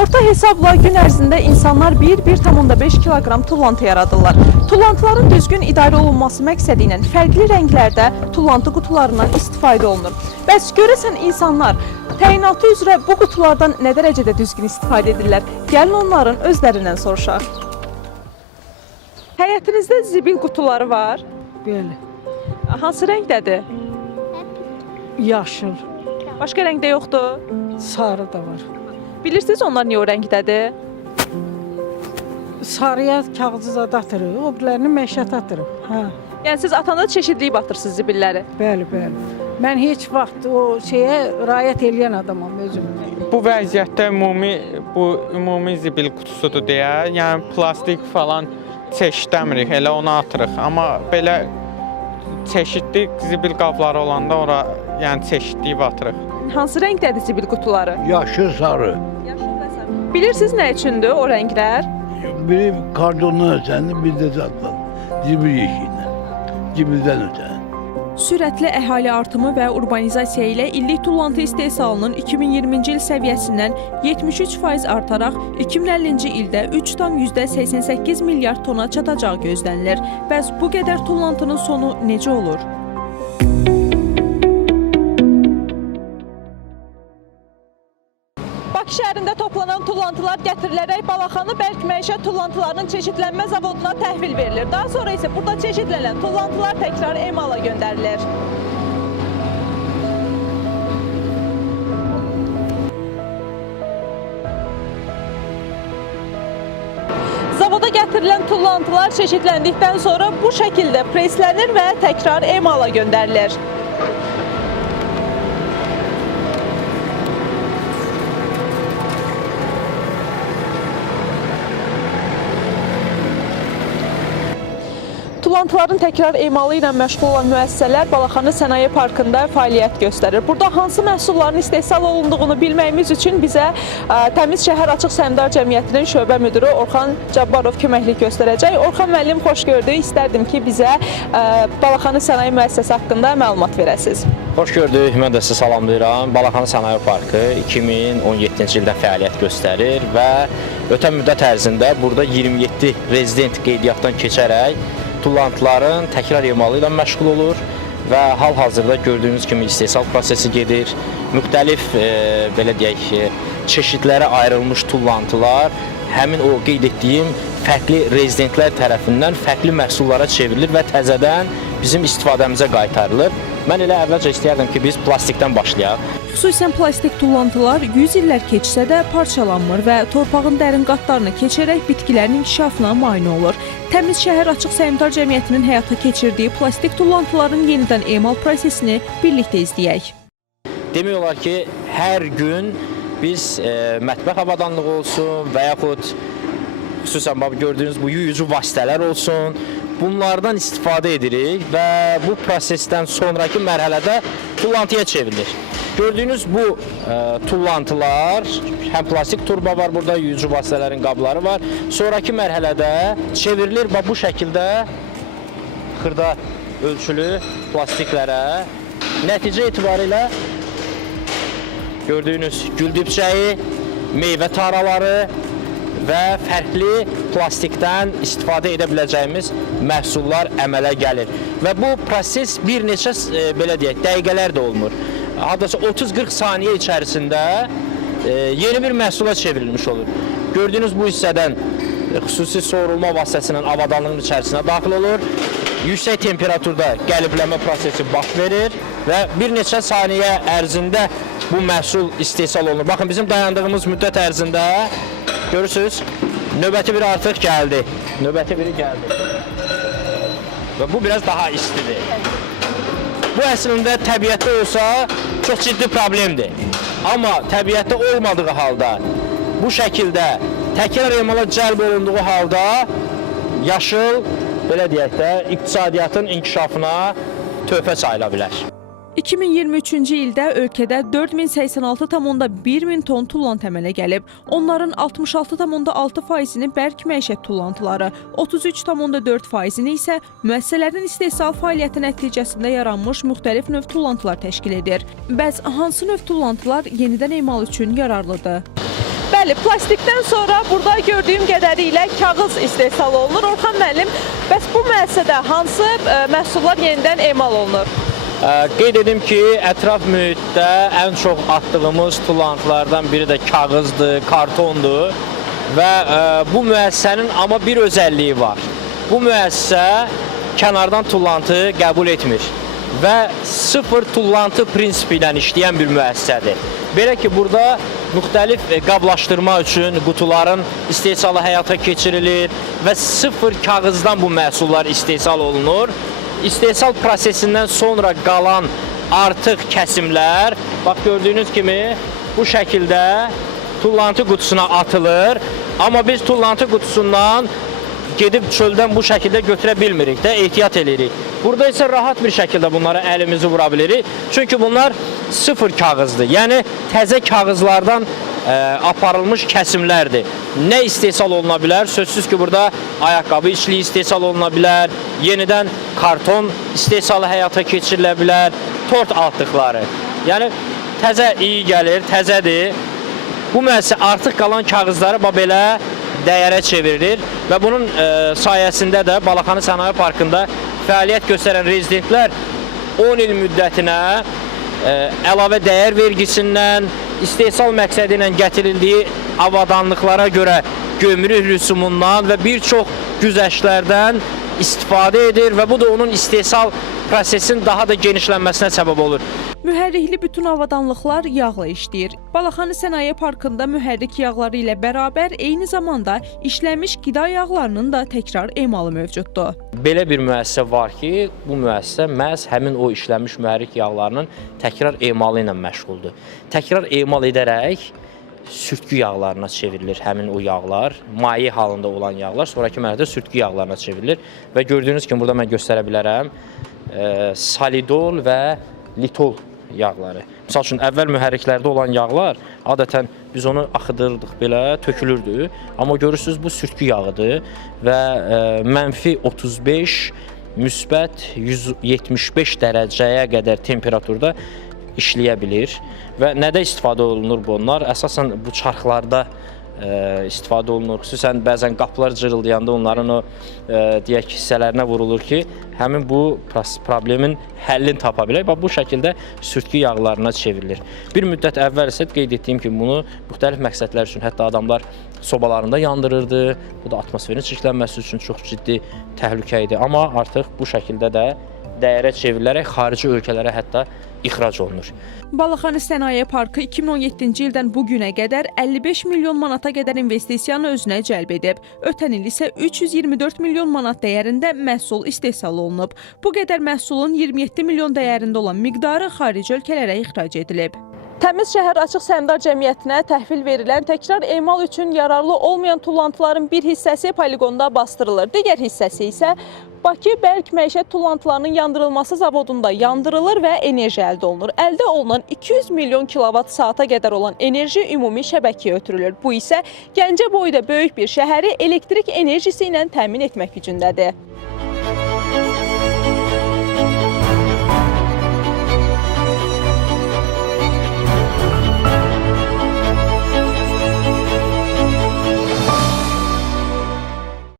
Orta hesabla gün ərzində insanlar 1,5 kiloqram tullantı yaradırlar. Tullantıların düzgün idarə olunması məqsədi ilə fərqli rənglərdə tullantı qutularından istifadə olunur. Bəs görəsən insanlar təyinatı üzrə bu qutulardan nə dərəcədə düzgün istifadə edirlər? Gəlin onların özlərindən soruşaq. Həyətinizdə zibil qutuları var. Belə, Hansı rəngdədir? yaşıl, Başqa rəngdə yoxdur. sarı da var. Bilirsiniz onlar niyə o rəngdədir? Sarıya kağızı zad atırıq, o birlərini məşət atırıq. Hə, Yəni siz atanda çeşidliyib atırsınız zibilləri. bəli, bəli. Mən heç vaxt o şeyə riayət eləyən adamam özüm. Bu vəziyyətdə ümumi zibil qutusudur deyə, yəni plastik falan çeşidləmirik, elə ona atırıq. Amma belə çeşidli zibil qabları olanda ora yəni çeşidliyib atırıq. Hansı rəngdədir zibil qutuları? Yaşlı sarı. Bilirsiniz nə üçündür o rənglər? Biri kardondan ötəndi, bir də zatdan. Zibil yeşiyindən. Zibildən ötən. Sürətli əhali artımı və urbanizasiya ilə illik tullantı istehsalının 2020-ci il səviyyəsindən 73% artaraq 2050-ci ildə 3,88 milyard tona çatacağı gözlənilir. Bəs bu qədər tullantının sonu necə olur? Bakı şəhərində toplanan tullantılar gətirilərək Balaxanı Bərk Məişət tullantılarının çeşidlənmə zavoduna təhvil verilir. Daha sonra isə burada çeşidlənən tullantılar təkrar emala göndərilir. Zavoda gətirilən tullantılar çeşidləndikdən sonra bu şəkildə preslənir və təkrar emala göndərilir. Tullantıların təkrar emalı ilə məşğul olan müəssisələr Balaxanı Sənaye Parkında fəaliyyət göstərir. Burada hansı məhsulların istehsal olunduğunu bilməyimiz üçün bizə Təmiz Şəhər Açıq Səhmdar Cəmiyyətinin şöbə müdiri Orxan Cabbarov köməklik göstərəcək. Orxan müəllim, xoş gördük. İstərdim ki, bizə Balaxanı Sənaye müəssisəsi haqqında məlumat verəsiniz. Xoş gördük, mən də sizi salamlayıram. Balaxanı Sənaye Parkı 2017-ci ildə fəaliyyət göstərir və ötən müddət ərzində burada 27 rezident qeydiyyatdan keçərək tullantıların təkrar emalı ilə məşğul olur və hal-hazırda gördüyünüz kimi istehsal prosesi gedir. Müxtəlif belə deyək, çeşidlərə ayrılmış tullantılar həmin o qeyd etdiyim fərqli rezidentlər tərəfindən fərqli məhsullara çevrilir və təzədən bizim istifadəmizə qaytarılır. Mən elə əvvəlcə istəyərdim ki, biz plastikdən başlayaq. Xüsusən plastik tullantılar 100 illər keçsə də parçalanmır və torpağın dərin qatlarını keçərək bitkilərin inkişafına mane olur. Təmiz Şəhər Açıq Səhmdar Cəmiyyətinin həyata keçirdiyi plastik tullantıların yenidən emal prosesini birlikdə izləyək. Demək olar ki, hər gün biz mətbəx avadanlığı olsun və yaxud xüsusən gördüyünüz bu yuyucu vasitələr olsun, bunlardan istifadə edirik və bu prosesdən sonraki mərhələdə tullantıya çevrilir. Gördüyünüz bu tullantılar, həm plastik turba var burada, yuyucu vasitələrin qabları var. Sonraki mərhələdə çevrilir və bu şəkildə xırda ölçülü plastiklərə nəticə etibarilə gördüyünüz gül dibçəyi, meyvə taraları və fərqli plastikdən istifadə edə biləcəyimiz məhsullar əmələ gəlir. Və bu proses bir neçə belə deyək, dəqiqələr də olmur. Hadasa 30-40 saniyə içərisində yeni bir məhsula çevrilmiş olur. Gördüyünüz bu hissədən xüsusi soğurulma vasitəsilə avadanlığın içərisinə daxil olur. Yüksək temperaturda qəlibləmə prosesi baş verir və bir neçə saniyə ərzində bu məhsul istehsal olunur. Baxın, bizim dayandığımız müddət ərzində görürsünüz, növbəti biri artıq gəldi. Növbəti biri gəldi. Və bu biraz daha istidir. Bu əslində təbiətdə olsa çox ciddi problemdir. Amma təbiətdə olmadığı halda, bu şəkildə təkrar emala cəlb olunduğu halda yaşıl, belə deyək də, iqtisadiyyatın inkişafına töhfə sayıla bilər. 2023-cü ildə ölkədə 4086,1 min ton tullant əmələ gəlib. Onların 66,6%-ni bərk məişət tullantıları, 33,4%-ni isə müəssisələrin istehsal fəaliyyəti nəticəsində yaranmış müxtəlif növ tullantılar təşkil edir. Bəs hansı növ tullantılar yenidən emal üçün yararlıdır? Bəli, plastikdən sonra burada gördüyüm qədərilə kağız istehsal olunur. Orxan müəllim, bəs bu müəssisədə hansı məhsullar yenidən emal olunur? Qeyd edim ki, ətraf mühitdə ən çox atdığımız tullantılardan biri də kağızdır, kartondur və bu müəssisənin amma bir özəlliyi var. Bu müəssisə kənardan tullantı qəbul etmir və sıfır tullantı prinsipi ilə işləyən bir müəssisədir. Belə ki, burada müxtəlif qablaşdırma üçün qutuların istehsalı həyata keçirilir və sıfır kağızdan bu məhsullar istehsal olunur. İstehsal prosesindən sonra qalan artıq kəsimlər, bax gördüyünüz kimi bu şəkildə tullantı qutusuna atılır. Amma biz tullantı qutusundan gedib çöldən bu şəkildə götürə bilmirik də, ehtiyat edirik. Burada isə rahat bir şəkildə bunlara əlimizi vura bilirik. Çünki bunlar sıfır kağızdır. Yəni təzə kağızlardan aparılmış kəsimlərdir. Nə istehsal oluna bilər? Sözsüz ki, burada ayaqqabı içliyi istehsal oluna bilər, yenidən karton istehsalı həyata keçirilə bilər, tort altıqları. Yəni təzə iyi gəlir, təzədir. Bu müəssisə artıq qalan kağızları belə dəyərə çevrilir və bunun sayəsində də Balaxanı Sənaye Parkında fəaliyyət göstərən rezidentlər 10 il müddətinə əlavə dəyər vergisindən, istehsal məqsədi ilə gətirildiyi avadanlıqlara görə gömrük rüsumundan və bir çox güzəştlərdən istifadə edir və bu da onun istehsal prosesin daha da genişlənməsinə səbəb olur. Mühərrikli bütün avadanlıqlar yağla işləyir. Balaxanı Sənaye Parkında mühərrik yağları ilə bərabər eyni zamanda işlənmiş qida yağlarının da təkrar emalı mövcuddur. Belə bir müəssisə var ki, bu müəssisə məhz həmin o işlənmiş mühərrik yağlarının təkrar emalı ilə məşğuldur. Təkrar emal edərək sürtkü yağlarına çevrilir həmin o yağlar, maye halında olan yağlar sonraki mərhələdə sürtkü yağlarına çevrilir və gördüyünüz kimi burada mən göstərə bilərəm solidol və litol yağları. Misal üçün, əvvəl mühərriklərdə olan yağlar adətən biz onu axıdırdıq belə, tökülürdü. Amma görürsünüz, bu sürtkü yağıdır və mənfi 35, müsbət 175 dərəcəyə qədər temperaturda işləyə bilir. Və nədə istifadə olunur bunlar? Əsasən bu çarxlarda istifadə olunur. Xüsusən bəzən qapılar cırıldayanda onların o deyək hissələrinə vurulur ki, həmin bu problemin həllini tapa bilək və bu şəkildə sürtkü yağlarına çevrilir. Bir müddət əvvəl isə qeyd etdiyim kimi bunu müxtəlif məqsədlər üçün hətta adamlar sobalarında yandırırdı. Bu da atmosferin çirklənməsi üçün çox ciddi təhlükə idi. Amma artıq bu şəkildə də dəyərə çevrilərək xarici ölkələrə hətta ixrac olunur. Balaxanı Sənaye Parkı 2017-ci ildən bu günə qədər 55 milyon manata qədər investisiyanı özünə cəlb edib. Ötən il isə 324 milyon manat dəyərində məhsul istehsal olunub. Bu qədər məhsulun 27 milyon dəyərində olan miqdarı xarici ölkələrə ixrac edilib. Təmiz Şəhər Açıq Səhmdar Cəmiyyətinə təhvil verilən təkrar emal üçün yararlı olmayan tullantıların bir hissəsi poligonda bastırılır. Digər hissəsi isə Bakı Bərk Məişət Tullantılarının yandırılması zavodunda yandırılır və enerji əldə olunur. Əldə olunan 200 milyon kilovat saata qədər olan enerji ümumi şəbəkəyə ötürülür. Bu isə Gəncə boyda böyük bir şəhəri elektrik enerjisi ilə təmin etmək gücündədir.